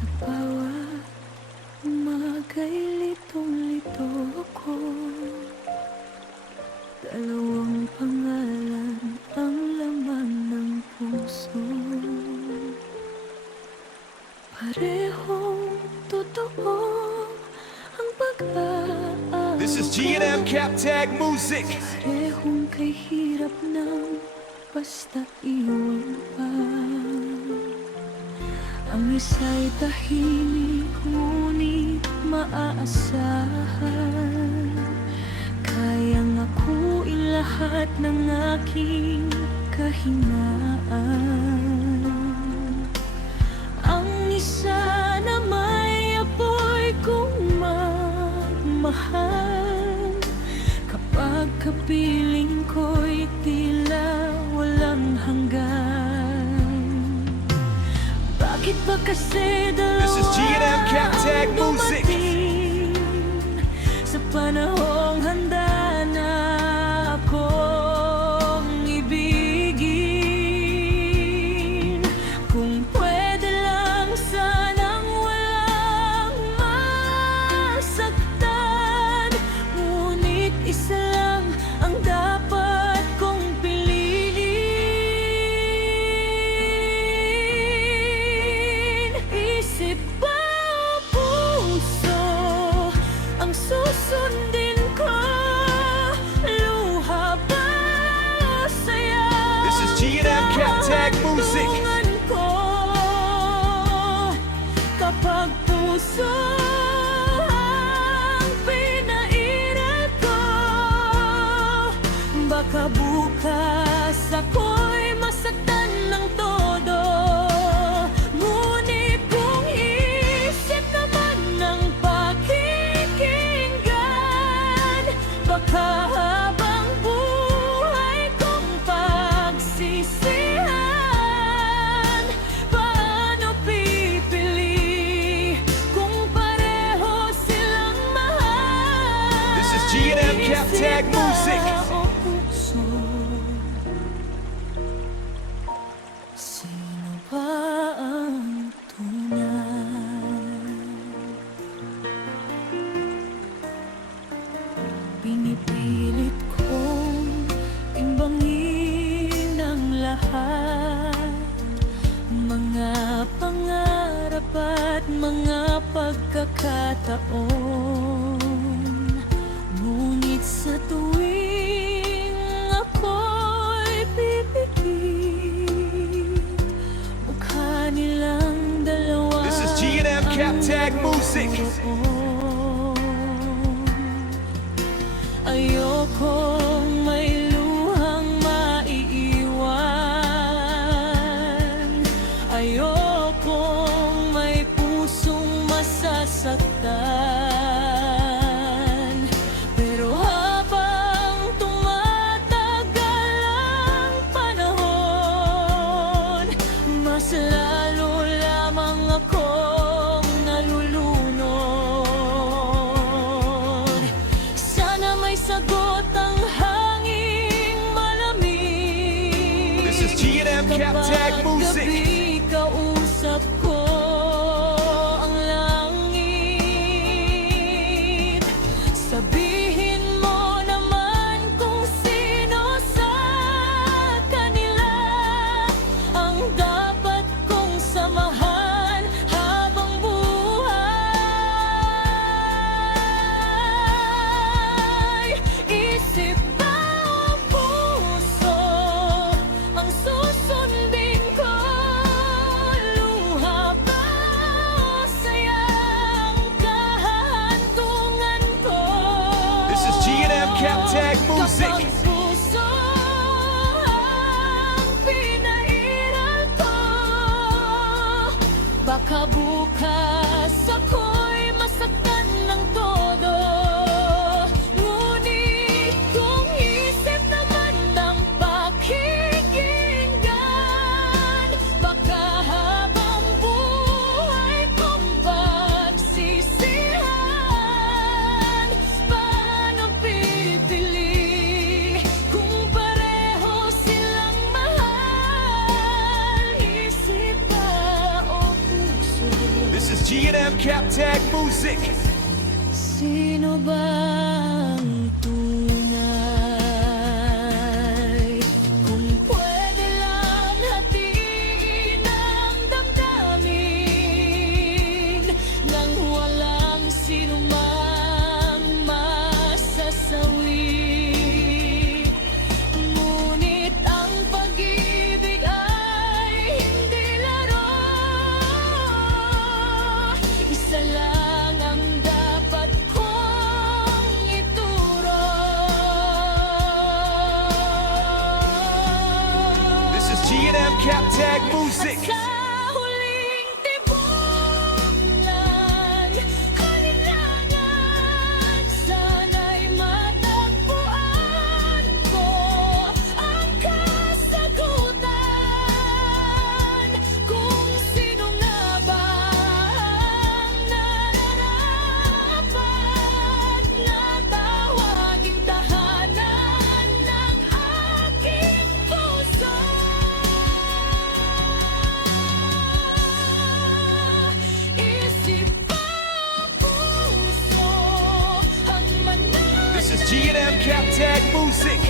Sa bawat umaga'y litong-lito ako. Dalawang pangalan ang laman ng puso. Parehong totoo ang pag-aaway. This is G&M Cap Tag Music. Parehong kay hirap ng basta iwan pa. Ang isa'y tahimik ngunit maaasahan. Kayang akuin lahat ng aking kahinaan. Ang isa na may apoy kong magmahal. Kapag kapiling ko'y tila walang hanggan. Bakit ba kasi This is G&M Cap Tag Music. dumating sa panahong handa na akong ibigin? Kung pwede lang sanang walang masaktan, ngunit isa lang ang dapat kong piliin. Isip ba o puso ang susundin ko? Luha ba o saya? This is G&M Cap Tag Music. Tungan ko kapag puso ang pinairal ko. Baka bukas ako'y masaktan ng todo. Ngunit kung isip naman ng pakikinggan, baka habang buhay kong pagsisihan. Paano pipili kung pareho silang mahal? This is G&M Cap Tag Music. Sino ba ang tunay? Pinipilit kong timbangin ang lahat, mga pangarap at mga pagkakataon. Ngunit sa tuwing ako'y pipigil, mukha nilang dalawa. This is G&M Cap Tag Music. Ayokong may luhang maiiwan. Ayokong may pusong masasaktan. Pero habang tumatagal ang panahon, mas lalo lamang akong nalulunod. Sana may sagot ang hanging malamig. This is G&M Cap Tag Music. Kapag gabi kausap ko ang langit, sabihin mo naman kung sino sa kanila ang dapat kong samahan habang buhay. Isip ba o puso ang susundin ko? Luha ba o saya ang kahantungan ko? This is G&M Cap Tag Music. Kapag puso ang pinairal ko, baka bukas ako'y masaktan ng todo. Ngunit kung isip naman ng pakikinggan, baka habang buhay kong pagsisihan. Paano pipili kung pareho silang mahal? Isip ba o puso? This is G&M Captag Music. Sino bang tunay? Kung pwede lang hatiin ang damdamin nang walang sinumang masasawi. Ngunit ang pag-ibig ay hindi laro. Isa lang ang dapat kong ituro. This is G&M Captag Music. Sa huling tibok ng kalinlangan, sana'y matagpuan ko ang kasagutan. Kung sino nga ba ang nararapat na tawaging tahanan ng aking puso. Isip ang puso ang manalo. This is G&M Captag Music.